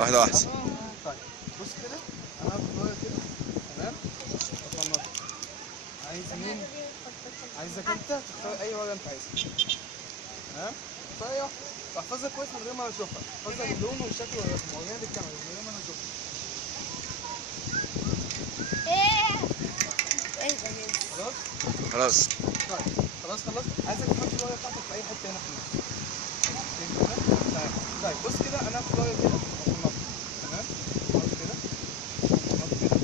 واحدة واحدة. طيب بص كده انا هاخد ورقة كده تمام واصنفها. عايز مين؟ عايزك انت تختار اي ورقة انت عايزها. تمام؟ طيب احفظها كويس من غير ما انا اشوفها، احفظها باللون والشكل والرسم، وريها للكاميرا من غير ما انا اشوفها. خلاص؟ خلاص. طيب خلاص خلصت؟ عايزك تحط الورقة بتاعتك في اي حتة هنا في النص. تمام؟ طيب بص كده انا هاخد ورقة كده واصنفها. تمام؟ خلاص كده خلاص كده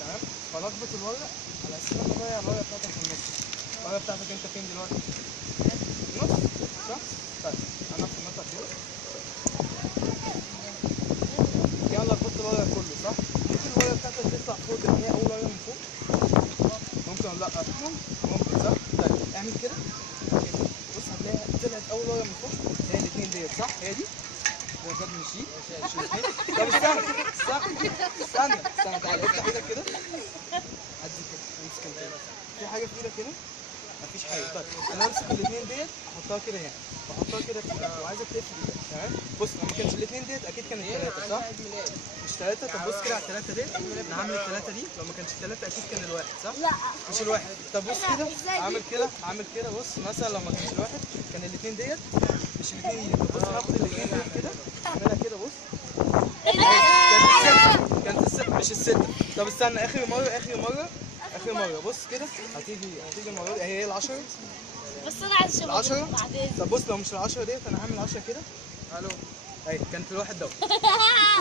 تمام؟ فنظبط الورق على اساس ان نضيع الورقة بتاعتك في النص. الورقة بتاعتك انت فين دلوقتي؟ نص صح؟ طيب انا هصنفها كده. يلا نحط الورق كله صح؟ ممكن الورقة بتاعتك تطلع فوق تبقى هي أول ورقة من فوق؟ ممكن ولا لأ؟ ممكن صح؟ طيب اعمل كده. بص هتلاقيها طلعت أول ورقة من فوق هي الاتنين ديت صح؟ هي دي؟ ده بجد مش دي؟ مش الاتنين؟ طب استنى تعالى افتح ايدك كده. عدي كده امسك انت. في حاجة في ايدك هنا؟ مفيش حاجة. طيب أنا همسك الاتنين ديت أحطها كده هنا وأحطها كده في ايدك وعايزك تقفل ايدك تمام؟ بص لو ما كانش الاتنين ديت أكيد كانت تلاتة صح؟ مش تلاتة. طب بص كده على التلاتة ديت أنا هعمل التلاتة دي لو ما كانش التلاتة أكيد كان الواحد صح؟ لا مش الواحد. طب بص كده اعمل كده بص مثلا لو ما كانش الواحد كان الاتنين ديت مش الاتنين دي. طب بص هاخد الاتنين ديت كده اعملها كده بص كانت الستة مش الستة. طب استنى آخر مرة بص كده هتيجي المرة دي هي العشرة. بس انا عايز اشوف العشرة؟ بعدين. طب بص لو مش العشرة ديت أنا هعمل 10 كده. ألو أهي كانت الواحد دوت.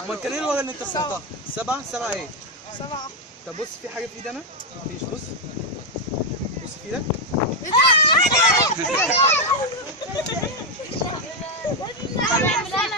أمال كان إيه الورقة اللي أنت اخترتها؟ 7 إيه؟ 7. طب بص في حاجة في إيدي أنا؟ مفيش. بص في إيدك. انا